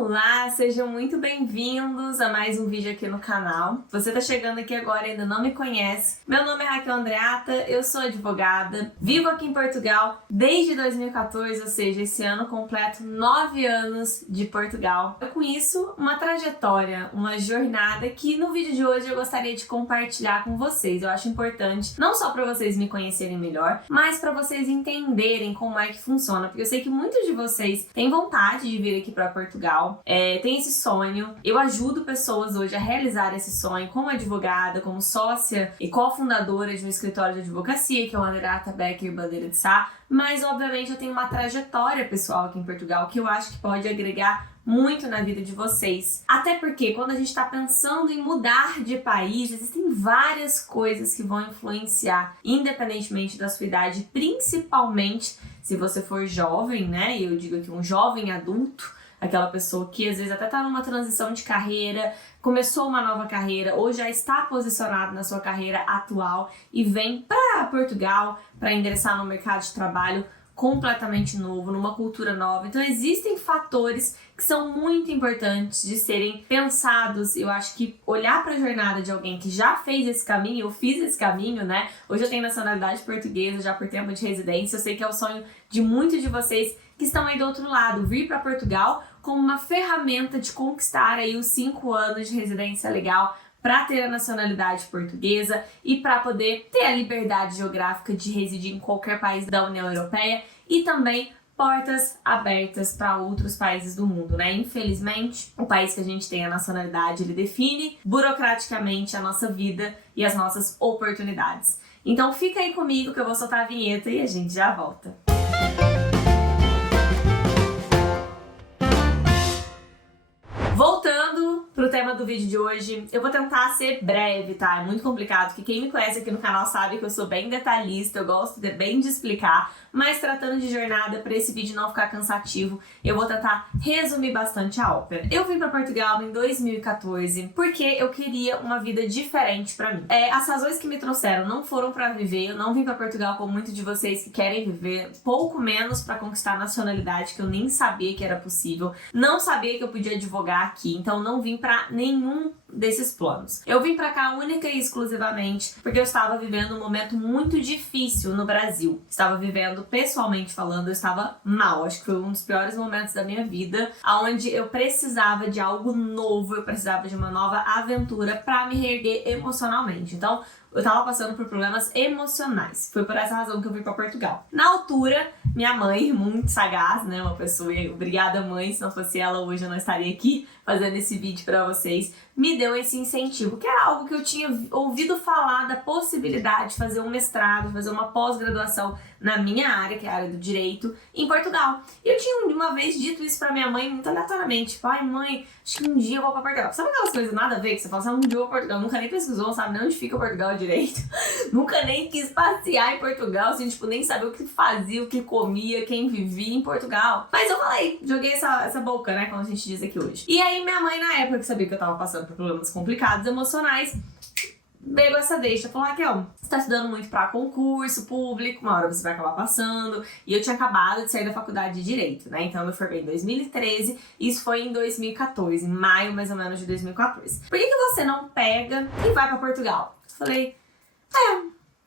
Olá, sejam muito bem-vindos a mais um vídeo aqui no canal. Você tá chegando aqui agora e ainda não me conhece. Meu nome é Raquel Andreata, eu sou advogada, vivo aqui em Portugal desde 2014, ou seja, esse ano completo 9 anos de Portugal. Com isso, uma trajetória, uma jornada que no vídeo de hoje eu gostaria de compartilhar com vocês. Eu acho importante, não só para vocês me conhecerem melhor, mas para vocês entenderem como é que funciona, porque eu sei que muitos de vocês têm vontade de vir aqui para Portugal, tem esse sonho. Eu ajudo pessoas hoje a realizar esse sonho como advogada, como sócia e cofundadora de um escritório de advocacia, que é o Andreata Becker Bandeira de Sá, mas obviamente eu tenho uma trajetória pessoal aqui em Portugal que eu acho que pode agregar muito na vida de vocês. Até porque quando a gente está pensando em mudar de país, existem várias coisas que vão influenciar, independentemente da sua idade, principalmente se você for jovem, né? Eu digo aqui um jovem adulto, aquela pessoa que às vezes até está numa transição de carreira, começou uma nova carreira ou já está posicionado na sua carreira atual e vem para Portugal para ingressar no mercado de trabalho completamente novo, numa cultura nova. Então existem fatores que são muito importantes de serem pensados. Eu acho que olhar para a jornada de alguém que já fez esse caminho, eu fiz esse caminho, né? Hoje eu tenho nacionalidade portuguesa já por tempo de residência. Eu sei que é o sonho de muitos de vocês que estão aí do outro lado, vir para Portugal como uma ferramenta de conquistar aí os 5 anos de residência legal para ter a nacionalidade portuguesa e para poder ter a liberdade geográfica de residir em qualquer país da União Europeia e também portas abertas para outros países do mundo, né? Infelizmente, o país que a gente tem a nacionalidade, ele define burocraticamente a nossa vida e as nossas oportunidades. Então fica aí comigo que eu vou soltar a vinheta e a gente já volta. Voltando pro tema do vídeo de hoje, eu vou tentar ser breve, tá? É muito complicado, porque quem me conhece aqui no canal sabe que eu sou bem detalhista, eu gosto bem de explicar, mas tratando de jornada, para esse vídeo não ficar cansativo, eu vou tentar resumir bastante a ópera. Eu vim para Portugal em 2014 porque eu queria uma vida diferente para mim. As razões que me trouxeram não foram para viver, eu não vim para Portugal como muitos de vocês que querem viver, pouco menos para conquistar a nacionalidade, que eu nem sabia que era possível, não sabia que eu podia advogar aqui, então não vim para nenhum desses planos. Eu vim pra cá única e exclusivamente porque eu estava vivendo um momento muito difícil no Brasil. Estava vivendo, pessoalmente falando, eu estava mal. Acho que foi um dos piores momentos da minha vida, onde eu precisava de algo novo, eu precisava de uma nova aventura pra me reerguer emocionalmente. Então, eu tava passando por problemas emocionais. Foi por essa razão que eu vim pra Portugal. Na altura, minha mãe, muito sagaz, né? Uma pessoa, obrigada mãe, se não fosse ela hoje eu não estaria aqui fazendo esse vídeo pra vocês, me deu esse incentivo, que era algo que eu tinha ouvido falar da possibilidade de fazer um mestrado, fazer uma pós-graduação na minha área, que é a área do direito, em Portugal. E eu tinha uma vez dito isso pra minha mãe muito aleatoriamente, tipo, ai mãe, acho que um dia eu vou pra Portugal. Sabe aquelas coisas nada a ver que você fala assim, um dia eu vou pra Portugal, nunca nem pesquisou, não sabe nem onde fica Portugal direito, nunca nem quis passear em Portugal, assim, tipo, nem sabia o que fazia, o que comia, quem vivia em Portugal. Mas eu falei, joguei essa boca, né, como a gente diz aqui hoje. E aí minha mãe, na época que sabia que eu tava passando por problemas complicados, emocionais, pegou essa deixa, falou, Raquel, você tá estudando muito pra concurso público, uma hora você vai acabar passando, e eu tinha acabado de sair da faculdade de Direito, né, então eu me formei em 2013, isso foi em 2014, em maio mais ou menos de 2014. Por que você não pega e vai pra Portugal? Eu falei,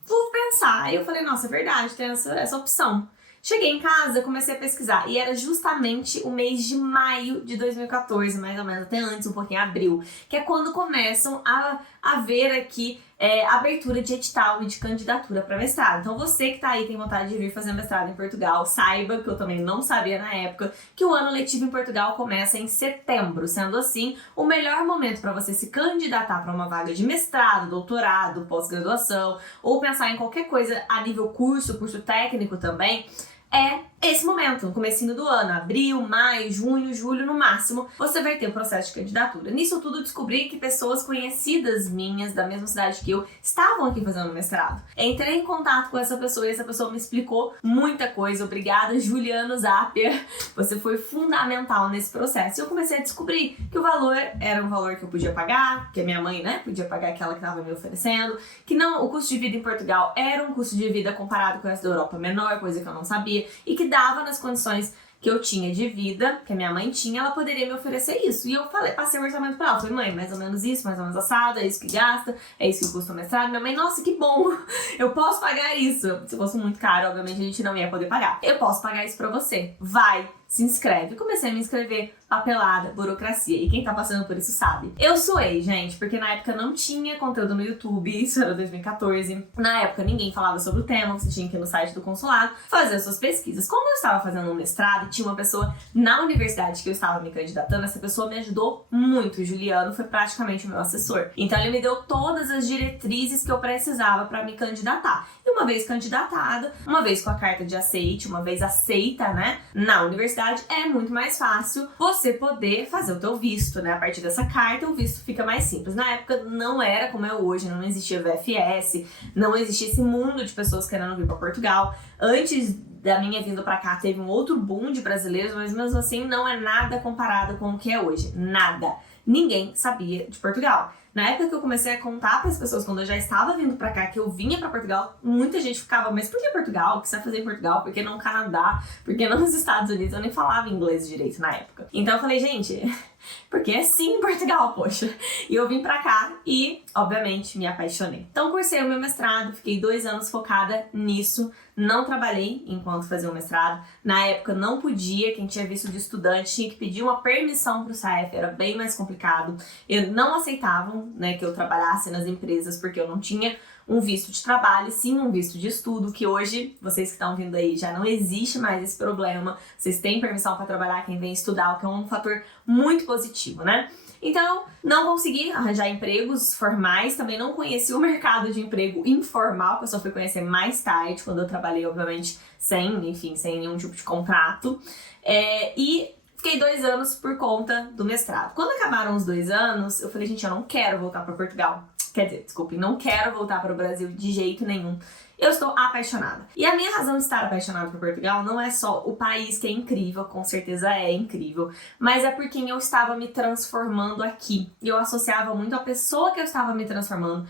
vou pensar. Aí eu falei, nossa, é verdade, tem essa opção. Cheguei em casa, comecei a pesquisar e era justamente o mês de maio de 2014, mais ou menos, até antes, um pouquinho, abril, que é quando começam a haver aqui abertura de edital e de candidatura para mestrado. Então você que tá aí, tem vontade de vir fazer mestrado em Portugal, saiba, que eu também não sabia na época, que o ano letivo em Portugal começa em setembro, sendo assim, o melhor momento para você se candidatar para uma vaga de mestrado, doutorado, pós-graduação, ou pensar em qualquer coisa a nível curso técnico também, é esse momento, no comecinho do ano, abril, maio, junho, julho, no máximo, você vai ter o processo de candidatura. Nisso tudo, descobri que pessoas conhecidas minhas, da mesma cidade que eu, estavam aqui fazendo mestrado. Entrei em contato com essa pessoa e essa pessoa me explicou muita coisa. Obrigada, Juliano Zapier. Você foi fundamental nesse processo. E eu comecei a descobrir que o valor era um valor que eu podia pagar, que a minha mãe, né, podia pagar aquela que estava me oferecendo, que não, o custo de vida em Portugal era um custo de vida comparado com o resto da Europa menor, coisa que eu não sabia, e que dava nas condições que eu tinha de vida, que a minha mãe tinha, ela poderia me oferecer isso. E eu falei, passei o orçamento pra ela. Falei, mãe, mais ou menos isso, mais ou menos assado, é isso que gasta, é isso que custa o mestrado. Minha mãe, nossa, que bom, eu posso pagar isso. Se fosse muito caro, obviamente a gente não ia poder pagar. Eu posso pagar isso pra você. Vai, se inscreve. Comecei a me inscrever, papelada, burocracia. E quem tá passando por isso sabe. Eu suei, gente, porque na época não tinha conteúdo no YouTube, isso era 2014. Na época ninguém falava sobre o tema, você tinha que ir no site do consulado fazer as suas pesquisas. Como eu estava fazendo um mestrado e tinha uma pessoa na universidade que eu estava me candidatando, essa pessoa me ajudou muito. O Juliano foi praticamente o meu assessor. Então ele me deu todas as diretrizes que eu precisava para me candidatar. E uma vez candidatada, uma vez com a carta de aceite, uma vez aceita, né, na universidade, é muito mais fácil você poder fazer o teu visto, né? A partir dessa carta, o visto fica mais simples. Na época não era como é hoje, não existia VFS, não existia esse mundo de pessoas querendo vir para Portugal. Antes da minha vinda pra cá, teve um outro boom de brasileiros, mas mesmo assim não é nada comparado com o que é hoje. Nada. Ninguém sabia de Portugal. Na época que eu comecei a contar para as pessoas, quando eu já estava vindo pra cá, que eu vinha pra Portugal, muita gente ficava, mas por que Portugal? O que você vai fazer em Portugal? Por que não Canadá? Por que não nos Estados Unidos? Eu nem falava inglês direito na época. Então eu falei, gente, porque é sim em Portugal, poxa. E eu vim pra cá e, obviamente, me apaixonei. Então cursei o meu mestrado, fiquei 2 anos focada nisso. Não trabalhei enquanto fazia o mestrado. Na época não podia, quem tinha visto de estudante tinha que pedir uma permissão pro SAEF, era bem mais complicado. Não aceitavam, né, que eu trabalhasse nas empresas porque eu não tinha um visto de trabalho, sim um visto de estudo, que hoje, vocês que estão vindo aí, já não existe mais esse problema. Vocês têm permissão para trabalhar quem vem estudar, o que é um fator muito positivo, né? Então, não consegui arranjar empregos formais, também não conheci o mercado de emprego informal, que eu só fui conhecer mais tarde, quando eu trabalhei, obviamente, sem nenhum tipo de contrato. E fiquei 2 anos por conta do mestrado. Quando acabaram os 2 anos, eu falei, gente, eu não quero voltar para Portugal. Quer dizer, desculpe, não quero voltar para o Brasil de jeito nenhum. Eu estou apaixonada. E a minha razão de estar apaixonada por Portugal não é só o país, que é incrível, com certeza é incrível, mas é porque eu estava me transformando aqui. E eu associava muito a pessoa que eu estava me transformando,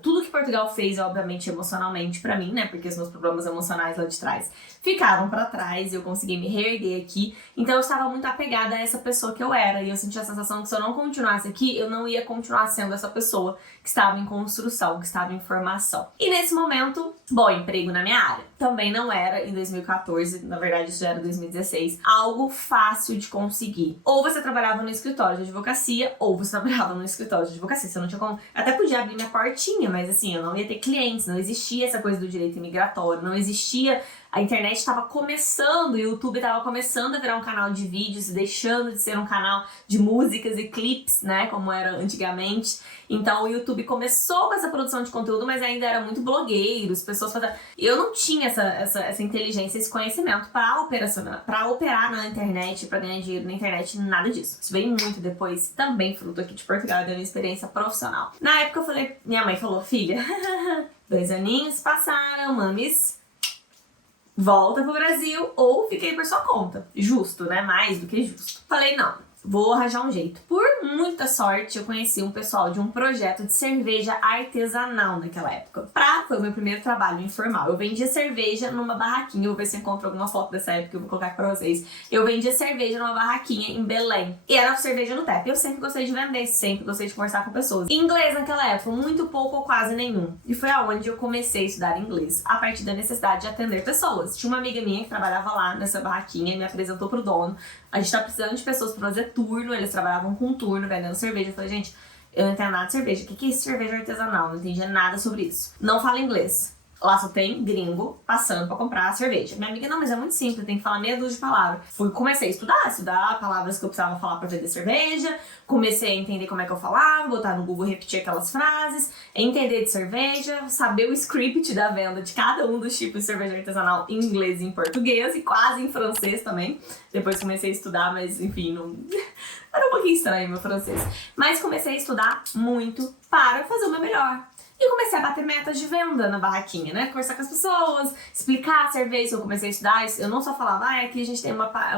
tudo que Portugal fez, obviamente, emocionalmente pra mim, né? Porque os meus problemas emocionais lá de trás ficaram pra trás e eu consegui me reerguer aqui. Então eu estava muito apegada a essa pessoa que eu era. E eu senti a sensação que se eu não continuasse aqui, eu não ia continuar sendo essa pessoa que estava em construção, que estava em formação. E nesse momento, bom, emprego na minha área. Também não era em 2014, na verdade isso já era 2016, algo fácil de conseguir. Ou você trabalhava no escritório de advocacia, ou você trabalhava no escritório de advocacia. Você não tinha como. Até podia abrir minha portinha, mas assim, eu não ia ter clientes, não existia essa coisa do direito imigratório, não existia. A internet estava começando, o YouTube estava começando a virar um canal de vídeos, deixando de ser um canal de músicas e clipes, né, como era antigamente. Então o YouTube começou com essa produção de conteúdo, mas ainda era muito blogueiros, pessoas fazendo. Eu não tinha essa inteligência, esse conhecimento para operar na internet, para ganhar dinheiro na internet, nada disso. Isso veio muito depois, também fruto aqui de Portugal, deu uma experiência profissional. Na época eu falei, minha mãe falou, filha, 2 aninhos passaram, mames, volta pro Brasil ou fiquei por sua conta. Justo, né? Mais do que justo. Falei, não, vou arranjar um jeito. Por muita sorte, eu conheci um pessoal de um projeto de cerveja artesanal naquela época. Foi o meu primeiro trabalho informal. Eu vendia cerveja numa barraquinha. Eu vou ver se eu encontro alguma foto dessa época que eu vou colocar aqui pra vocês. Eu vendia cerveja numa barraquinha em Belém. E era cerveja no tap. Eu sempre gostei de vender, sempre gostei de conversar com pessoas. Inglês naquela época, muito pouco ou quase nenhum. E foi aonde eu comecei a estudar inglês, a partir da necessidade de atender pessoas. Tinha uma amiga minha que trabalhava lá nessa barraquinha e me apresentou pro dono. A gente tá precisando de pessoas pra fazer turno, eles trabalhavam com turno, vendendo cerveja. Eu falei, gente, eu não entendo nada de cerveja. O que é isso, cerveja artesanal? Não entendia nada sobre isso. Não falo inglês. Lá só tem gringo passando pra comprar a cerveja. Minha amiga, não, mas é muito simples, tem que falar meia dúzia de palavras. Comecei a estudar palavras que eu precisava falar pra vender cerveja. Comecei a entender como é que eu falava, botar no Google, repetir aquelas frases, entender de cerveja, saber o script da venda de cada um dos tipos de cerveja artesanal em inglês e em português, e quase em francês também. Depois comecei a estudar, mas enfim, não... era um pouquinho estranho meu francês. Mas comecei a estudar muito para fazer o meu melhor. E comecei a bater metas de venda na barraquinha, né? Conversar com as pessoas, explicar a cerveja. Eu comecei a estudar, eu não só falava, aqui a gente tem uma IPA,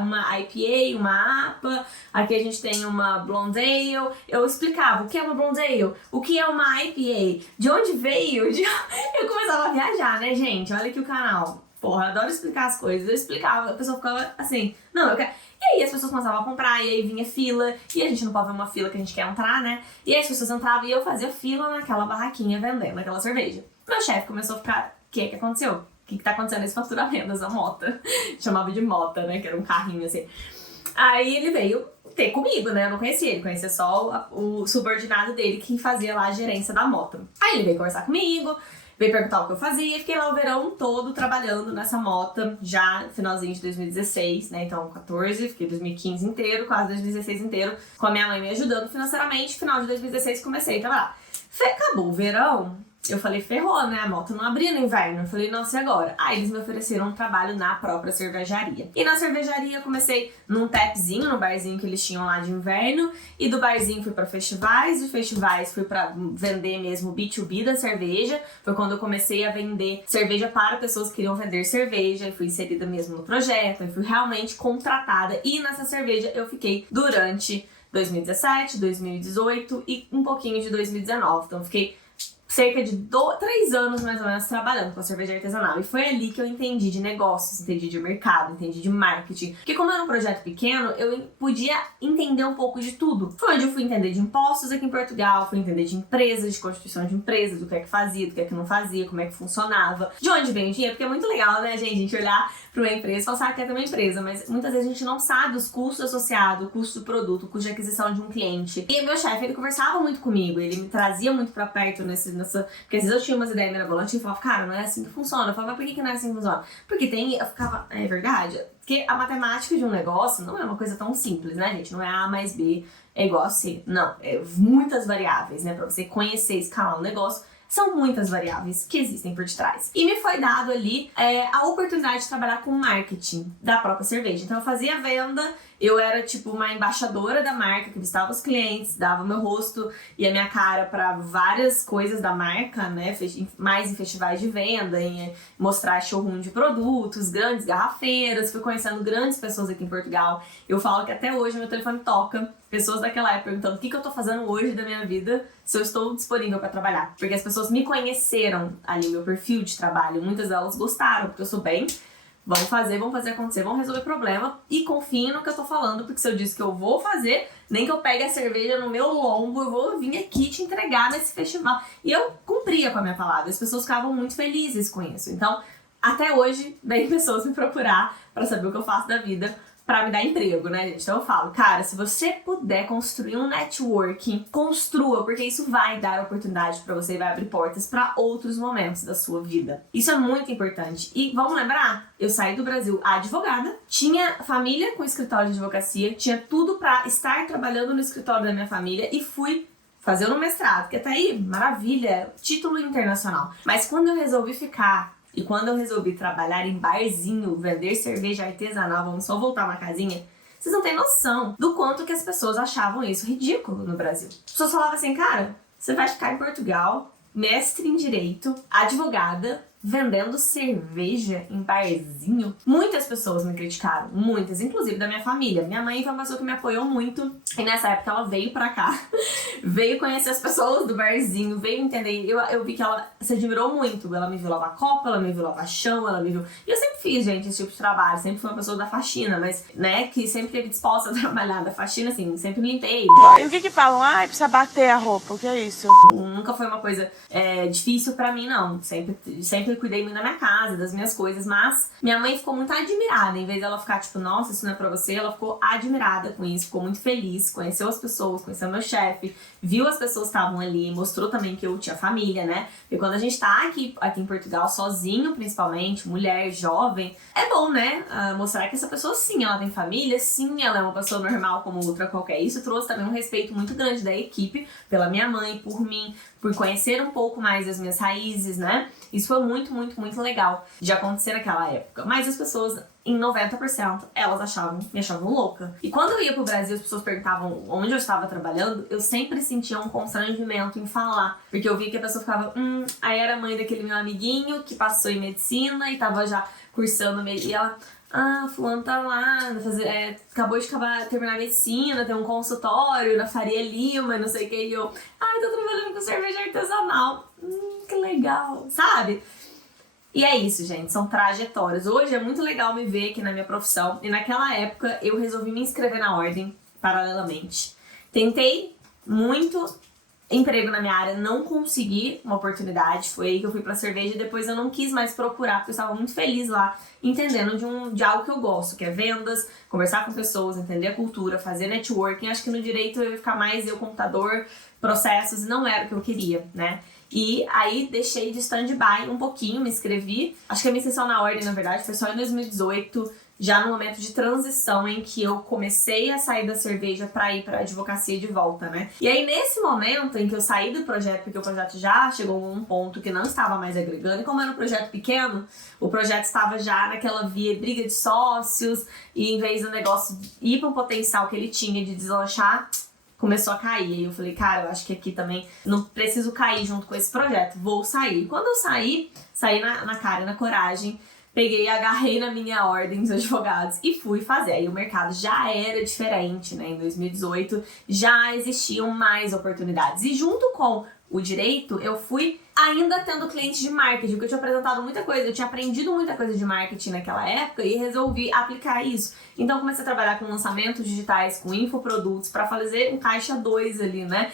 uma APA, aqui a gente tem uma Blonde Ale. Eu explicava o que é uma Blonde Ale, o que é uma IPA, de onde veio. Eu começava a viajar, né, gente? Olha aqui o canal. Porra, eu adoro explicar as coisas. Eu explicava, a pessoa ficava assim, não, eu quero... E aí as pessoas começavam a comprar, e aí vinha fila, e a gente não pode ver uma fila que a gente quer entrar, né? E aí as pessoas entravam e eu fazia fila naquela barraquinha vendendo aquela cerveja. Meu chefe começou a ficar, o que aconteceu? O que tá acontecendo nesse faturamento dessa mota? Chamava de mota, né? Que era um carrinho assim. Aí ele veio ter comigo, né? Eu não conhecia ele, conhecia só o subordinado dele que fazia lá a gerência da moto. Aí ele veio conversar comigo, veio perguntar o que eu fazia, fiquei lá o verão todo trabalhando nessa moto, já finalzinho de 2016, né? Então 14, fiquei 2015 inteiro, quase 2016 inteiro, com a minha mãe me ajudando financeiramente. Final de 2016 comecei a trabalhar. Acabou o verão, eu falei, ferrou, né? A moto não abria no inverno. Eu falei, nossa, e agora? Aí eles me ofereceram um trabalho na própria cervejaria. E na cervejaria eu comecei num tapzinho, no barzinho que eles tinham lá de inverno. E do barzinho fui pra festivais, de festivais fui pra vender mesmo B2B da cerveja. Foi quando eu comecei a vender cerveja para pessoas que queriam vender cerveja. E fui inserida mesmo no projeto, e fui realmente contratada. E nessa cerveja eu fiquei durante 2017, 2018 e um pouquinho de 2019. Então fiquei cerca de 3 anos, mais ou menos, trabalhando com a cerveja artesanal. E foi ali que eu entendi de negócios, entendi de mercado, entendi de marketing. Porque como era um projeto pequeno, eu podia entender um pouco de tudo. Foi onde eu fui entender de impostos aqui em Portugal, fui entender de empresas, de constituição de empresas, do que é que fazia, do que é que não fazia, como é que funcionava, de onde vem o dinheiro, porque é muito legal, né, gente? A gente olhar para uma empresa e falar que é uma empresa, mas muitas vezes a gente não sabe os custos associados, o custo do produto, o custo de aquisição de um cliente. E meu chefe, ele conversava muito comigo, ele me trazia muito pra perto porque às vezes eu tinha umas ideias mirabolantes e falava, cara, não é assim que funciona. Eu falava, mas por que não é assim que funciona? Porque eu ficava, é verdade? Porque a matemática de um negócio não é uma coisa tão simples, né, gente? Não é A mais B é igual a C. Não, é muitas variáveis, né? Pra você conhecer, escalar um negócio, são muitas variáveis que existem por detrás. E me foi dado ali a oportunidade de trabalhar com marketing da própria cerveja. Então eu fazia venda, eu era tipo uma embaixadora da marca, que visitava os clientes, dava meu rosto e a minha cara para várias coisas da marca, né? Mais em festivais de venda, em mostrar showroom de produtos, grandes garrafeiras, fui conhecendo grandes pessoas aqui em Portugal. Eu falo que até hoje meu telefone toca, pessoas daquela época perguntando o que eu tô fazendo hoje da minha vida, se eu estou disponível para trabalhar. Porque as pessoas me conheceram ali, meu perfil de trabalho, muitas delas gostaram, porque eu sou bem... Vamos fazer acontecer, vamos resolver problema e confiem no que eu tô falando, porque se eu disse que eu vou fazer, nem que eu pegue a cerveja no meu lombo, eu vou vir aqui te entregar nesse festival. E eu cumpria com a minha palavra, as pessoas ficavam muito felizes com isso. Então, até hoje, vem pessoas me procurar pra saber o que eu faço da vida, pra me dar emprego, né, gente? Então eu falo, cara, se você puder construir um networking, construa, porque isso vai dar oportunidade pra você e vai abrir portas pra outros momentos da sua vida. Isso é muito importante. E vamos lembrar, eu saí do Brasil advogada, tinha família com escritório de advocacia, tinha tudo pra estar trabalhando no escritório da minha família e fui fazer um mestrado, que até aí, maravilha, título internacional. Mas quando eu resolvi ficar e quando eu resolvi trabalhar em barzinho, vender cerveja artesanal, vamos só voltar uma casinha, vocês não têm noção do quanto que as pessoas achavam isso ridículo no Brasil. As pessoas falavam assim, cara, você vai ficar em Portugal, mestre em direito, advogada, vendendo cerveja em barzinho. Muitas pessoas me criticaram, muitas, inclusive da minha família. Minha mãe foi uma pessoa que me apoiou muito e nessa época ela veio pra cá, veio conhecer as pessoas do barzinho, veio entender. Eu vi que ela se admirou muito. Ela me viu lavar copo, ela me viu lavar chão, ela me viu... E eu sempre fiz, gente, esse tipo de trabalho, sempre fui uma pessoa da faxina, mas, né, que sempre esteve disposta a trabalhar da faxina, assim, sempre limpei. E o que falam? Ai, precisa bater a roupa, o que é isso? Nunca foi uma coisa difícil pra mim, não. Sempre cuidei muito da minha casa, das minhas coisas, mas minha mãe ficou muito admirada. Em vez dela ficar tipo, nossa, isso não é pra você, ela ficou admirada com isso, ficou muito feliz, conheceu as pessoas, conheceu meu chefe, viu as pessoas que estavam ali, mostrou também que eu tinha família, né? Porque quando a gente tá aqui em Portugal, sozinho principalmente, mulher, jovem, é bom, né? Mostrar que essa pessoa, sim, ela tem família, sim, ela é uma pessoa normal como outra qualquer. Isso trouxe também um respeito muito grande da equipe, pela minha mãe, por mim, por conhecer um pouco mais das minhas raízes, né? Isso foi muito, muito, muito legal de acontecer naquela época. Mas as pessoas, em 90%, elas me achavam louca. E quando eu ia pro Brasil, as pessoas perguntavam onde eu estava trabalhando, eu sempre sentia um constrangimento em falar. Porque eu via que a pessoa ficava, aí era a mãe daquele meu amiguinho que passou em medicina e tava já cursando, e ela... fulano tá lá, acabou de terminar medicina, tem um consultório na Faria Lima, não sei o que, e eu, tô trabalhando com cerveja artesanal, que legal, sabe? E é isso, gente, são trajetórias. Hoje é muito legal me ver aqui na minha profissão, e naquela época eu resolvi me inscrever na ordem paralelamente. Tentei muito emprego na minha área, não consegui uma oportunidade, foi aí que eu fui pra cerveja e depois eu não quis mais procurar, porque eu estava muito feliz lá, entendendo de algo que eu gosto, que é vendas, conversar com pessoas, entender a cultura, fazer networking. Acho que no direito eu ia ficar mais eu, computador, processos, e não era o que eu queria, né? E aí deixei de stand-by um pouquinho, me inscrevi. Acho que a minha inscrição na ordem, na verdade, foi só em 2018, já no momento de transição em que eu comecei a sair da cerveja para ir para advocacia de volta, né? E aí nesse momento em que eu saí do projeto, porque o projeto já chegou a um ponto que não estava mais agregando, e como era um projeto pequeno, o projeto estava já naquela via briga de sócios, e em vez do negócio ir para um potencial que ele tinha de deslanchar, começou a cair. E eu falei, cara, eu acho que aqui também não preciso cair junto com esse projeto, vou sair. E quando eu saí na cara e na coragem, peguei, agarrei na minha ordem dos advogados e fui fazer. Aí o mercado já era diferente, né? Em 2018 já existiam mais oportunidades. E junto com o direito, eu fui ainda tendo clientes de marketing, porque eu tinha apresentado muita coisa, eu tinha aprendido muita coisa de marketing naquela época e resolvi aplicar isso. Então comecei a trabalhar com lançamentos digitais, com infoprodutos, para fazer um caixa 2 ali, né?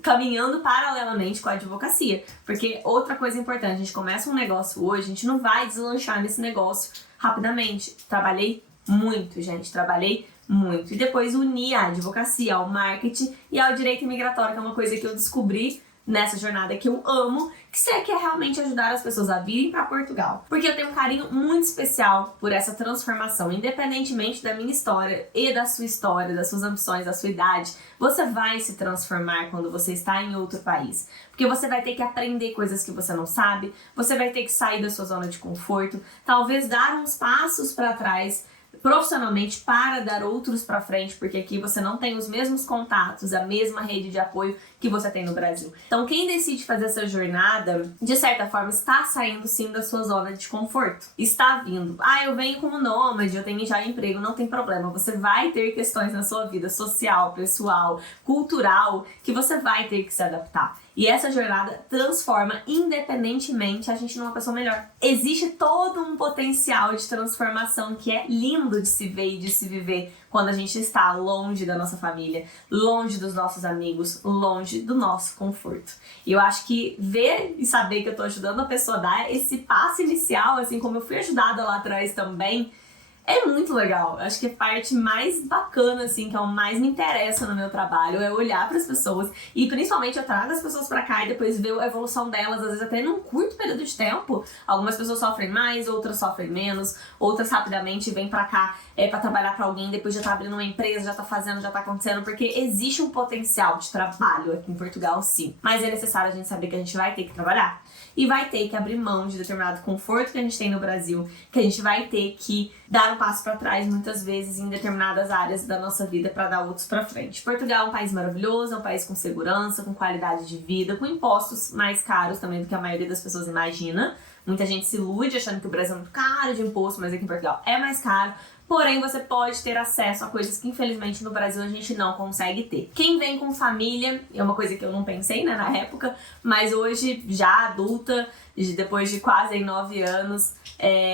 Caminhando paralelamente com a advocacia. Porque outra coisa importante, a gente começa um negócio hoje, a gente não vai deslanchar nesse negócio rapidamente. Trabalhei muito, gente, trabalhei muito. E depois uni a advocacia ao marketing e ao direito imigratório, que é uma coisa que eu descobri nessa jornada que eu amo, que você quer realmente ajudar as pessoas a virem para Portugal. Porque eu tenho um carinho muito especial por essa transformação, independentemente da minha história e da sua história, das suas ambições, da sua idade. Você vai se transformar quando você está em outro país. Porque você vai ter que aprender coisas que você não sabe, você vai ter que sair da sua zona de conforto, talvez dar uns passos para trás profissionalmente para dar outros para frente, porque aqui você não tem os mesmos contatos, a mesma rede de apoio que você tem no Brasil. Então quem decide fazer essa jornada, de certa forma, está saindo sim da sua zona de conforto. Está vindo. Ah, eu venho como nômade, eu tenho já emprego, não tem problema. Você vai ter questões na sua vida social, pessoal, cultural, que você vai ter que se adaptar. E essa jornada transforma independentemente a gente numa pessoa melhor. Existe todo um potencial de transformação que é lindo de se ver e de se viver quando a gente está longe da nossa família, longe dos nossos amigos, longe do nosso conforto. E eu acho que ver e saber que eu tô ajudando a pessoa a dar esse passo inicial, assim como eu fui ajudada lá atrás também, é muito legal. Acho que a parte mais bacana, assim, que é o mais me interessa no meu trabalho, é olhar para as pessoas e principalmente eu trago as pessoas para cá e depois ver a evolução delas, às vezes até num curto período de tempo. Algumas pessoas sofrem mais, outras sofrem menos, outras rapidamente vêm para cá para trabalhar para alguém, depois já tá abrindo uma empresa, já tá fazendo, já tá acontecendo, porque existe um potencial de trabalho aqui em Portugal, sim. Mas é necessário a gente saber que a gente vai ter que trabalhar. E vai ter que abrir mão de determinado conforto que a gente tem no Brasil, que a gente vai ter que dar um passo para trás muitas vezes em determinadas áreas da nossa vida para dar outros para frente. Portugal é um país maravilhoso, é um país com segurança, com qualidade de vida, com impostos mais caros também do que a maioria das pessoas imagina. Muita gente se ilude achando que o Brasil é muito caro de imposto, mas aqui em Portugal é mais caro. Porém, você pode ter acesso a coisas que, infelizmente, no Brasil a gente não consegue ter. Quem vem com família, é uma coisa que eu não pensei, né, na época, mas hoje, já adulta, depois de quase 9 anos,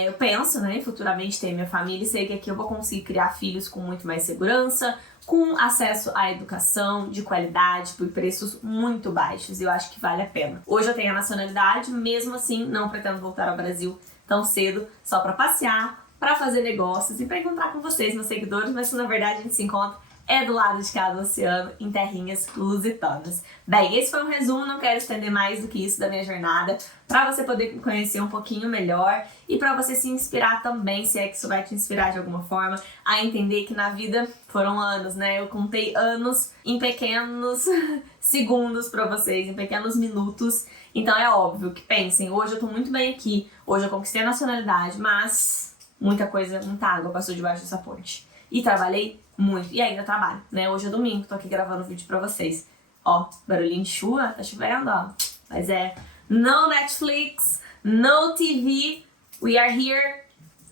eu penso, né, futuramente ter minha família e sei que aqui eu vou conseguir criar filhos com muito mais segurança, com acesso à educação de qualidade por preços muito baixos. E eu acho que vale a pena. Hoje eu tenho a nacionalidade, mesmo assim, não pretendo voltar ao Brasil tão cedo, só para passear, para fazer negócios e para encontrar com vocês, meus seguidores, mas que na verdade a gente se encontra do lado de cá do oceano, em terrinhas lusitanas. Bem, esse foi um resumo, não quero estender mais do que isso da minha jornada, para você poder me conhecer um pouquinho melhor e para você se inspirar também, se é que isso vai te inspirar de alguma forma, a entender que na vida foram anos, né? Eu contei anos em pequenos segundos para vocês, em pequenos minutos. Então é óbvio que pensem, hoje eu tô muito bem aqui, hoje eu conquistei a nacionalidade, mas muita coisa, muita água passou debaixo dessa ponte. E trabalhei muito. E ainda trabalho, né? Hoje é domingo, tô aqui gravando vídeo pra vocês. Ó, barulhinho de chuva, tá chovendo, ó. Mas no Netflix, no TV, we are here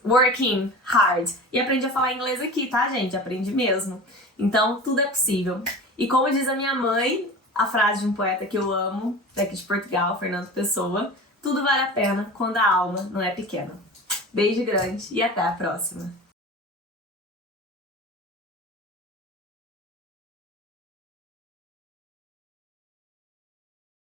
working hard. E aprendi a falar inglês aqui, tá, gente? Aprendi mesmo. Então, tudo é possível. E como diz a minha mãe, a frase de um poeta que eu amo, daqui de Portugal, Fernando Pessoa, Tudo vale a pena quando a alma não é pequena. Beijo grande e até a próxima!